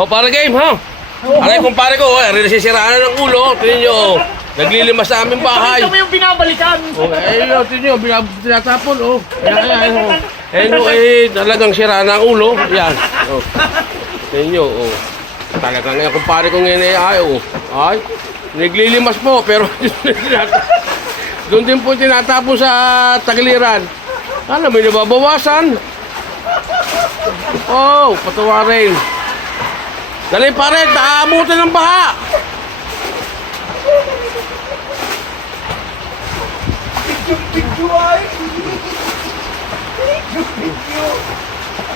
O, para game, ha? Aray, kumpare ko, nasisiraan na ng ulo. Tingnan nyo, naglilimas sa aming bahay. Ito mo yung binabalikan. Ayun, tingnan nyo, tinatapon, talagang sira na ang ulo. Yan, tingnan nyo, talagang yung kumpare ko ngayon ay, naglilimas po, pero doon din po tinatapon sa tagiliran. Ano, may nababawasan. Patawarin. Dali pare, naabutin ng baha.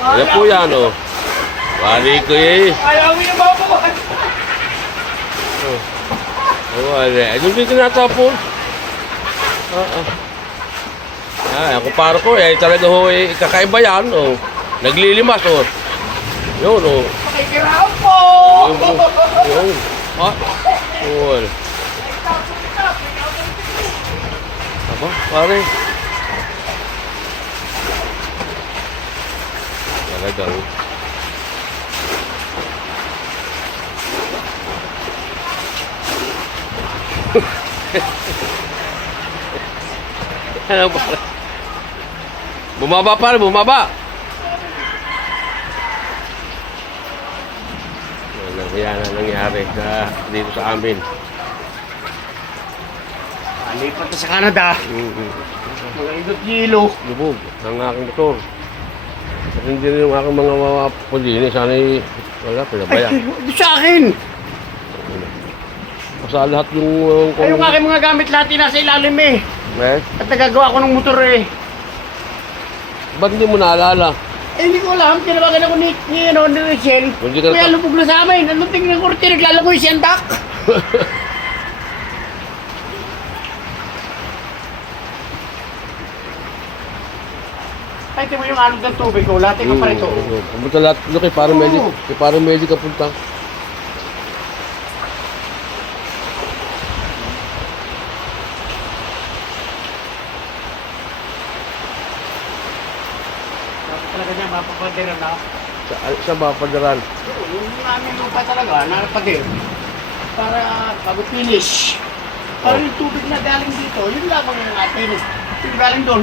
Ano po yan, Pari ko Ayaw mo yung babawan. Doon din tinatapon. Ang kumpara ko, talaga kakaiba yan, naglilimas, yun, Pakikiraan po! yun, Aba, pare. Talagang. Ano ba? Bumaba pare, bumaba. Yan ang nangyari dito sa amin. Alipat na sa Canada. Mga idot-yelo. Lubog ang aking motor. At hindi rin yung aking mga pagdini. Sana'y wala, pinabayan. Sa akin. Sa lahat yung... Yung aking mga gamit lahat nasa ilalim At nagagawa ko ng motor Ba't hindi mo naalala? Hindi ko alam, tinawagan ako ni Rachel. Kaya lubog na sa amin. Anong tingnan ko rin, naglalagoy si Andak. Ay, mo yung alog ng tubig ko, lahat ka pa rito. Pumunta lahat kay paramedic ka punta. Talaga niya, mapapadiran na. Sa mapadiran? Yung aming lupa talaga, napadir. Para pag-finish. Para yung tubig na galing dito, yun lamang yung atin. Yung galing doon.